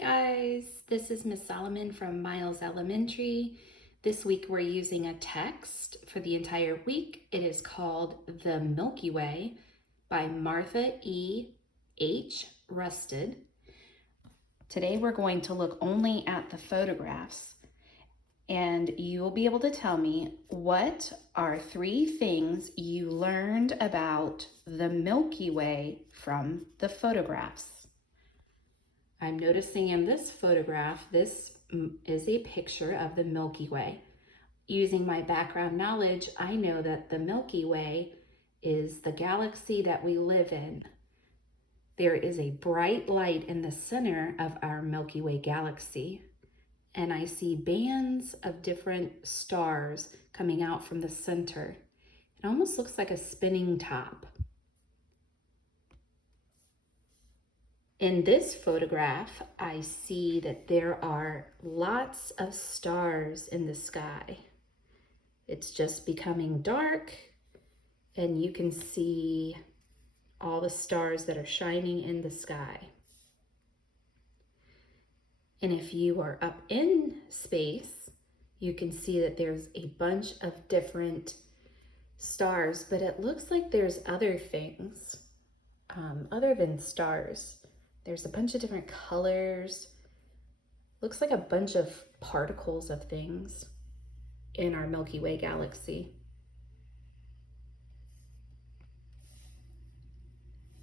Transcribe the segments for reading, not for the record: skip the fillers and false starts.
guys, this is Miss Solomon from Miles Elementary. This week we're using a text for the entire week. It is called The Milky Way by Martha E. H. Rusted. Today we're going to look only at the photographs, and you will be able to tell me what are 3 things you learned about the Milky Way from the photographs. I'm noticing in this photograph, this is a picture of the Milky Way. Using my background knowledge, I know that the Milky Way is the galaxy that we live in. There is a bright light in the center of our Milky Way galaxy, and I see bands of different stars coming out from the center. It almost looks like a spinning top. In this photograph, I see that there are lots of stars in the sky. It's just becoming dark, and you can see all the stars that are shining in the sky. And if you are up in space, you can see that there's a bunch of different stars, but it looks like there's other things other than stars. There's a bunch of different colors. Looks like a bunch of particles of things in our Milky Way galaxy.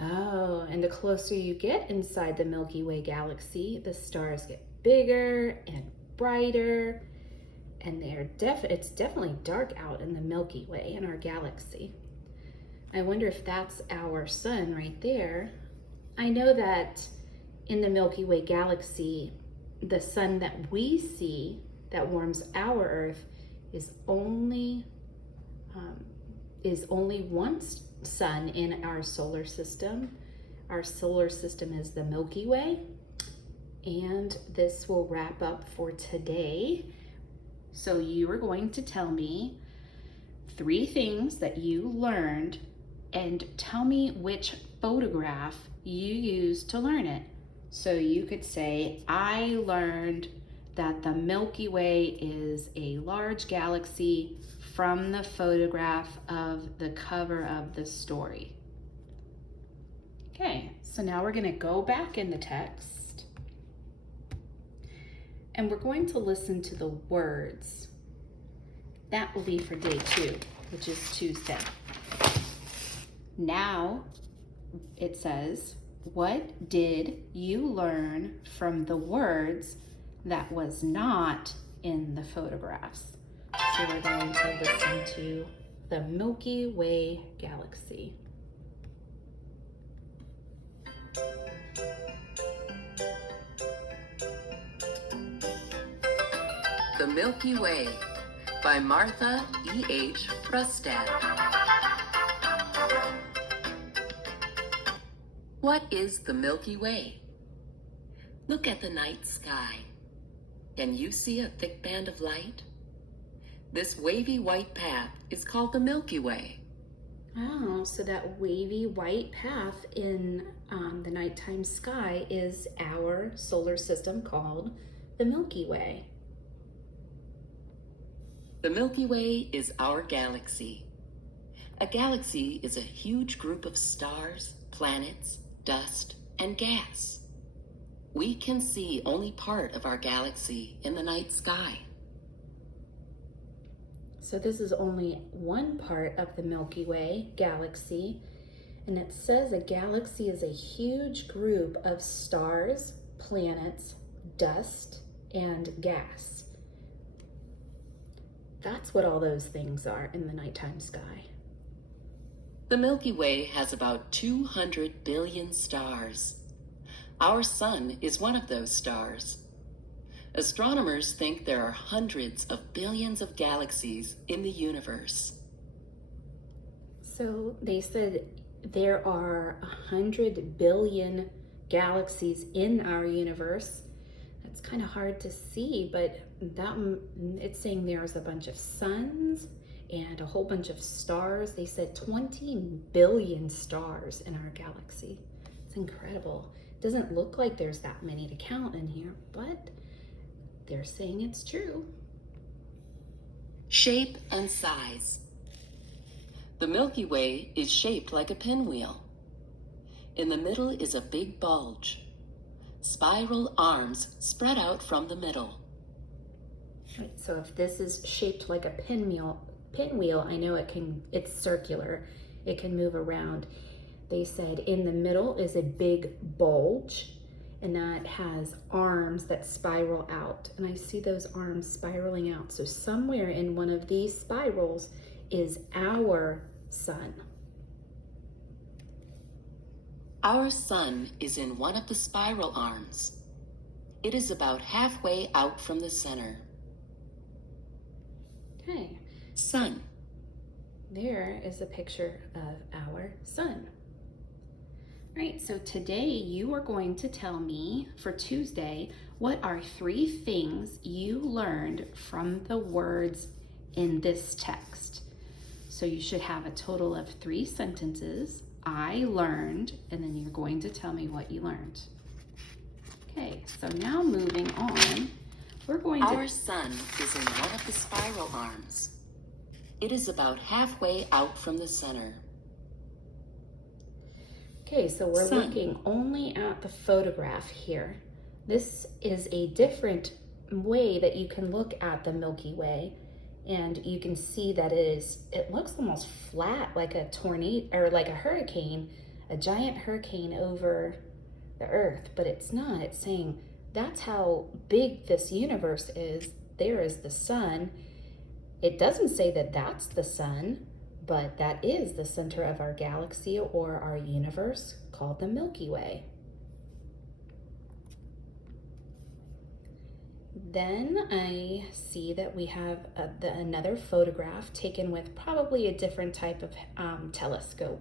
Oh, and the closer you get inside the Milky Way galaxy, the stars get bigger and brighter, and it's definitely dark out in the Milky Way in our galaxy. I wonder if that's our sun right there. I know that in the Milky Way galaxy, the sun that we see that warms our Earth is only one sun in our solar system. Our solar system is the Milky Way, and this will wrap up for today. So you are going to tell me 3 things that you learned and tell me which photograph you used to learn it. So you could say, I learned that the Milky Way is a large galaxy from the photograph of the cover of the story. Okay, so now we're going to go back in the text and we're going to listen to the words. That will be for day 2, which is Tuesday. Now it says, what did you learn from the words that was not in the photographs? So we're going to listen to the Milky Way galaxy. The Milky Way by Martha E. H. Rusted. What is the Milky Way? Look at the night sky. Can you see a thick band of light? This wavy white path is called the Milky Way. Oh, so that wavy white path in the nighttime sky is our solar system called the Milky Way. The Milky Way is our galaxy. A galaxy is a huge group of stars, planets, dust, and gas. We can see only part of our galaxy in the night sky. So this is only one part of the Milky Way galaxy, and it says a galaxy is a huge group of stars, planets, dust, and gas. That's what all those things are in the nighttime sky. The Milky Way has about 200 billion stars. Our sun is one of those stars. Astronomers think there are hundreds of billions of galaxies in the universe. So they said there are 100 billion galaxies in our universe. That's kind of hard to see, but it's saying there's a bunch of suns and a whole bunch of stars. They said 20 billion stars in our galaxy. It's incredible. Doesn't look like there's that many to count in here, but they're saying it's true. Shape and size. The Milky Way is shaped like a pinwheel. In the middle is a big bulge. Spiral arms spread out from the middle. Right, so if this is shaped like a pinwheel, I know it's circular. It can move around. They said in the middle is a big bulge, and that has arms that spiral out. And I see those arms spiraling out. So somewhere in one of these spirals is our sun. Our sun is in one of the spiral arms. It is about halfway out from the center. Okay, Sun. there is a picture of our sun. All right, so today you are going to tell me for Tuesday, what are 3 things you learned from the words in this text? So you should have a total of 3 sentences. I learned, and then you're going to tell me what you learned. Okay, so now moving on, we're going Our sun is in one of the spiral arms. It is about halfway out from the center. Okay, so we're Sun. looking only at the photograph here. This is a different way that you can look at the Milky Way, and you can see that it looks almost flat, like a tornado or like a hurricane, a giant hurricane over the earth, but it's not. It's saying that's how big this universe is. There is the sun. It doesn't say that that's the sun, but that is the center of our galaxy or our universe called the Milky Way. Then I see that we have another photograph taken with probably a different type of telescope.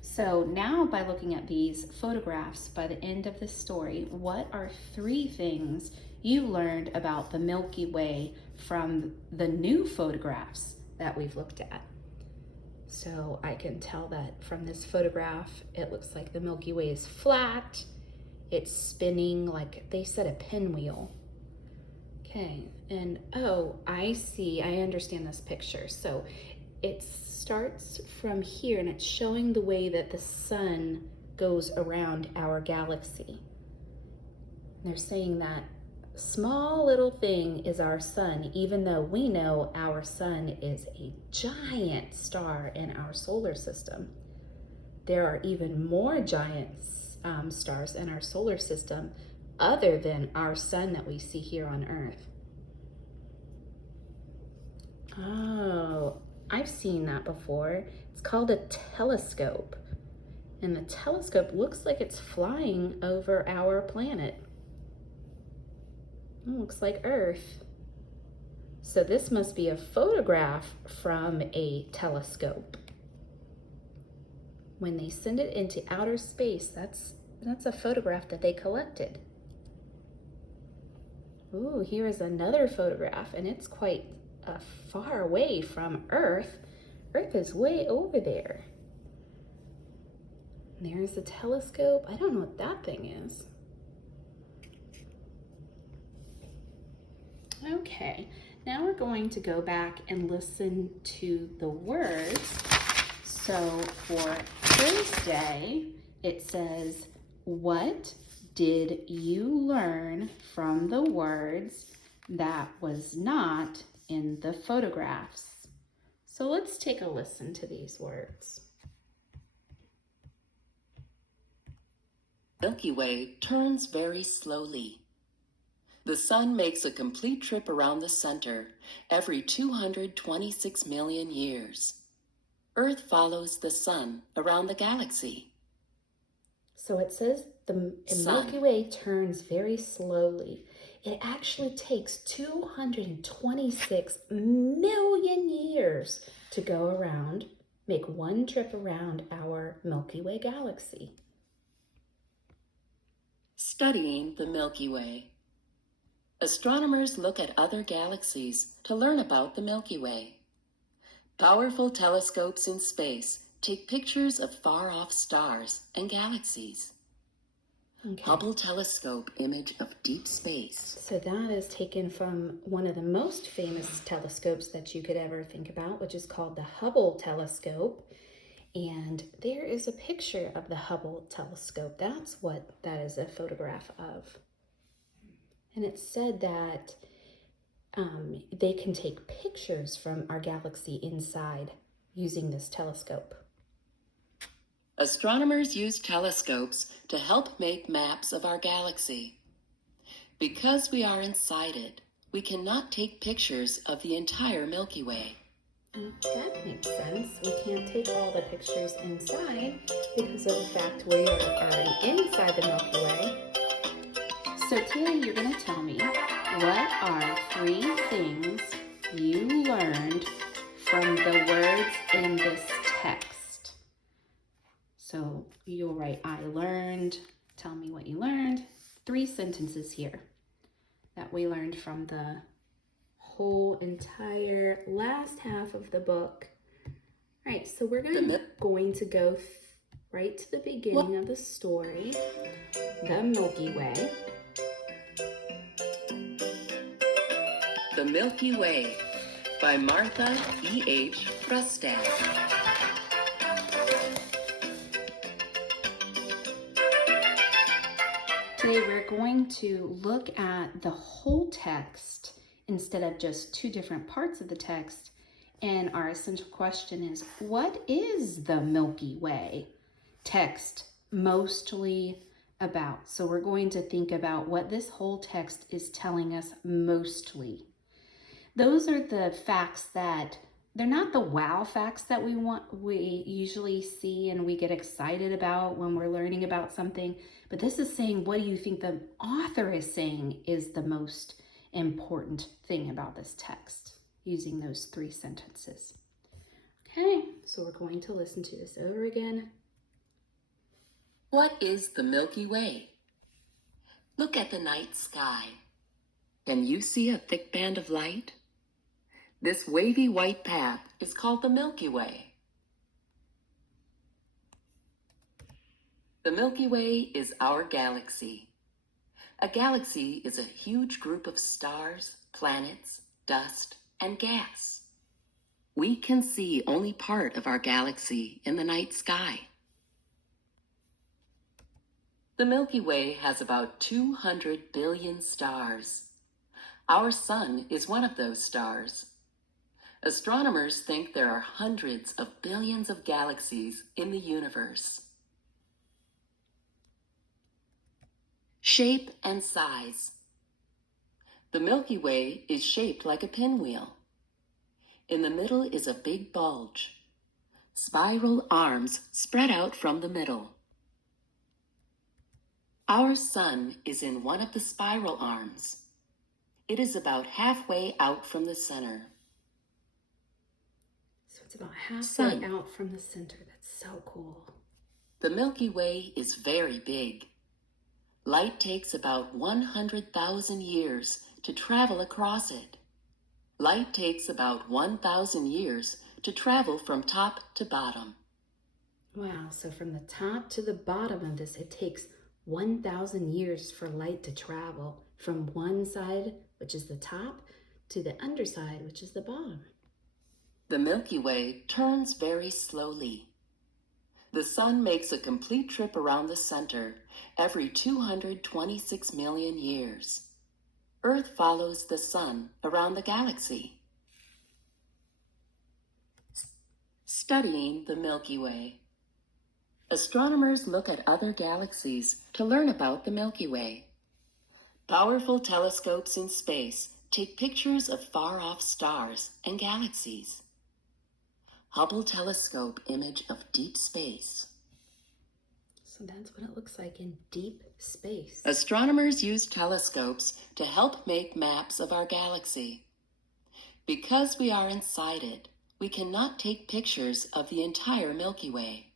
So now by looking at these photographs, by the end of this story, what are 3 things you learned about the Milky Way from the new photographs that we've looked at? So I can tell that from this photograph, it looks like the Milky Way is flat. It's spinning like they said a pinwheel. Okay, and oh, I see, I understand this picture. So it starts from here and it's showing the way that the sun goes around our galaxy. And they're saying that small little thing is our sun, even though we know our sun is a giant star in our solar system. There are even more giant stars in our solar system other than our sun that we see here on Earth. Oh, I've seen that before. It's called a telescope. And the telescope looks like it's flying over our planet. It looks like Earth. So this must be a photograph from a telescope. When they send it into outer space, that's a photograph that they collected. Ooh, here is another photograph, and it's quite far away from Earth. Earth is way over there. There's the telescope. I don't know what that thing is. Okay, now we're going to go back and listen to the words. So for Thursday, it says, what did you learn from the words that was not in the photographs? So let's take a listen to these words. Milky Way turns very slowly. The sun makes a complete trip around the center every 226 million years. Earth follows the sun around the galaxy. So it says the Milky Way turns very slowly. It actually takes 226 million years to go around, make one trip around our Milky Way galaxy. Studying the Milky Way. Astronomers look at other galaxies to learn about the Milky Way. Powerful telescopes in space take pictures of far-off stars and galaxies. Okay. Hubble telescope image of deep space. So that is taken from one of the most famous telescopes that you could ever think about, which is called the Hubble telescope. And there is a picture of the Hubble telescope. That's what that is a photograph of. And it said that they can take pictures from our galaxy inside using this telescope. Astronomers use telescopes to help make maps of our galaxy. Because we are inside it, we cannot take pictures of the entire Milky Way. That makes sense. We can't take all the pictures inside because of the fact we are already inside the Milky Way. So today you're going to tell me, what are 3 things you learned from the words in this text? So you'll write, I learned, tell me what you learned. 3 sentences here that we learned from the whole entire last half of the book. All right, so we're going to go right to the beginning of the story, the Milky Way. The Milky Way by Martha E.H. Frustad. Today we're going to look at the whole text instead of just 2 different parts of the text. And our essential question is, what is the Milky Way text mostly about? So we're going to think about what this whole text is telling us mostly. Those are the facts that they're not the wow facts that we usually see and we get excited about when we're learning about something. But this is saying, what do you think the author is saying is the most important thing about this text, using those 3 sentences. Okay, so we're going to listen to this over again. What is the Milky Way? Look at the night sky. Can you see a thick band of light? This wavy white path is called the Milky Way. The Milky Way is our galaxy. A galaxy is a huge group of stars, planets, dust, and gas. We can see only part of our galaxy in the night sky. The Milky Way has about 200 billion stars. Our sun is one of those stars. Astronomers think there are hundreds of billions of galaxies in the universe. Shape and size. The Milky Way is shaped like a pinwheel. In the middle is a big bulge. Spiral arms spread out from the middle. Our sun is in one of the spiral arms. It is about halfway out from the center. So it's about halfway out from the center. That's so cool. The Milky Way is very big. Light takes about 100,000 years to travel across it. Light takes about 1,000 years to travel from top to bottom. Wow, so from the top to the bottom of this, it takes 1,000 years for light to travel from one side, which is the top, to the underside, which is the bottom. The Milky Way turns very slowly. The sun makes a complete trip around the center every 226 million years. Earth follows the sun around the galaxy. Studying the Milky Way. Astronomers look at other galaxies to learn about the Milky Way. Powerful telescopes in space take pictures of far-off stars and galaxies. Hubble telescope image of deep space. So that's what it looks like in deep space. Astronomers use telescopes to help make maps of our galaxy. Because we are inside it, we cannot take pictures of the entire Milky Way.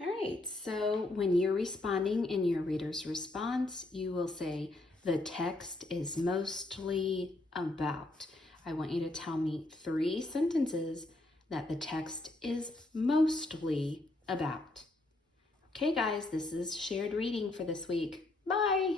All right, so when you're responding in your reader's response, you will say, the text is mostly about. I want you to tell me 3 sentences that the text is mostly about. Okay, guys, this is shared reading for this week. Bye!